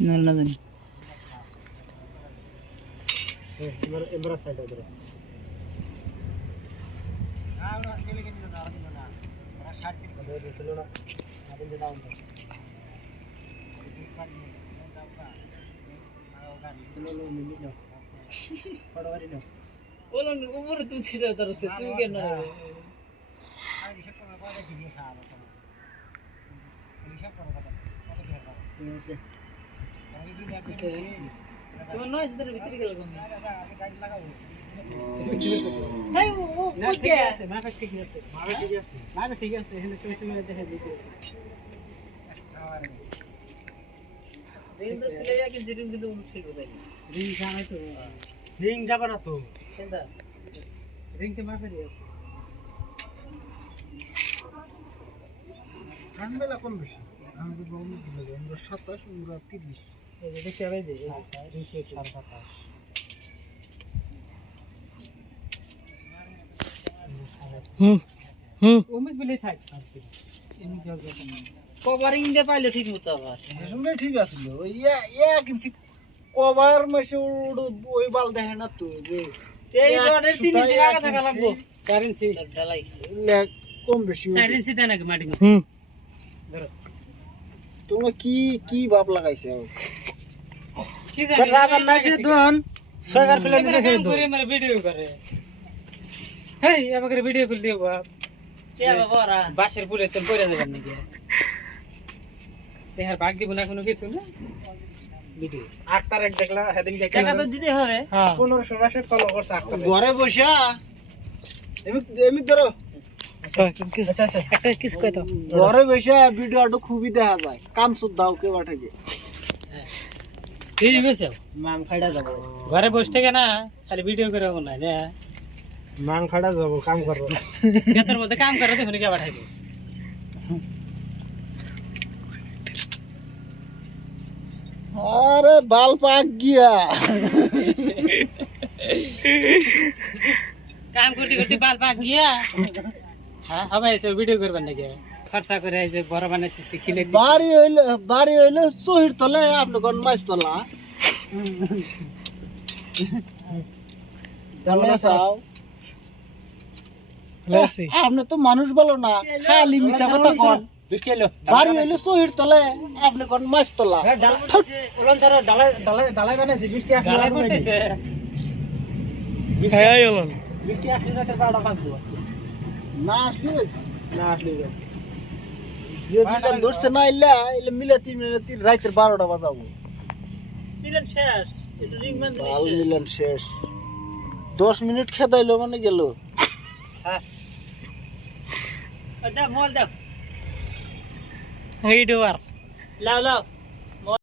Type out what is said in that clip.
না জানি এবার সাইড ধরো ছিল না উপরে তুই ছিটা তার তুই কেন তোমার নয় সেটার ভিতরে গেল কোন এই ও কে আছে মাথা ঠিক আছে মাথা ঠিক আছে এখানে সময় দেখা দিতে রিং তো সিলাই কি জিরিং কিন্তু ঠিক হবে রিং জানাই তো রিং যাবে না তো সেটা রিং কে মাপে দিয়ে আছে ঠান্ডা কম বেশি আমাদের বন্ধু দিলে আমরা 27 আমরা 30 এই যে দেখতে হবে যে 227 অমিত বলে থাক কভারিং দিয়ে পাইলে ঠিক মতো আবার শুনে ঠিক আছিল ইয়া কিনছি কভার মাসে ওই বাল দেখে না তো যে এই রডের 3 ইঞ্চি আগা থাকা লাগবে 4 ইঞ্চি ঢালাই কম বেশি 4 ইঞ্চি দেন নাকি মাটি ধরো তোমরা কি ভাব লাগাইছে কি জানি রাজার নাকি দন সরকার ফেলে দিছে করে মানে ভিডিও করে হেই আমাকে ভিডিও করে দিও বাপ কে বাবারা বাসের পুরে তো করে যাবেন নাকি তেহার ভাগ দিব না কোনো কিছু না ভিডিও আক্তার এক দেখলা হেদিন কে টাকা তো দিতে হবে হ্যাঁ 1500 মাসে ফলো করছে আক্তার ঘরে বসা এমি ধরো একটা কিস কই তো ঘরে বসে ভিডিওটা খুবই দেখা যায় কাম সুদ দাও কে বাটাকে ঠিক আছে মাং খাড়া যাব ঘরে বসে থেকে না খালি ভিডিও করে না না মাং খাড়া যাব কাম করব ক্ষেতের মধ্যে কাম করে দেখুন কে পাঠাই দিই আরে বাল পাক গিয়া কাম করতে করতে বাল পাক গিয়া হ্যাঁ হবে এসে ভিডিও করবেন নাকি খরচা করে এই যে বড় বানাইতেছি খিলে বাড়ি হইলে চহির তলে আপনি কোন মাছ তলা আপনি তো মানুষ বলো না খালি মিছা কথা কন বাড়ি হইলে চহির তলে আপনি কোন মাছ তলা ডালাই বানাইছি 20 টাকা ডালাই করতেছে বৃষ্টি আসলে রাতের 12টা বাজবো না আসলে যে মিলান ধরছে না ইলে মিলে 3 মিনিট রাতের 12টা বাজাবো মিলন শেষ এটা রিং বন্ধ বাল মিলন শেষ 10 মিনিট খেদাইলো মানে গেল হ্যাঁ দাও মোল দাও ভিডিও আর লাও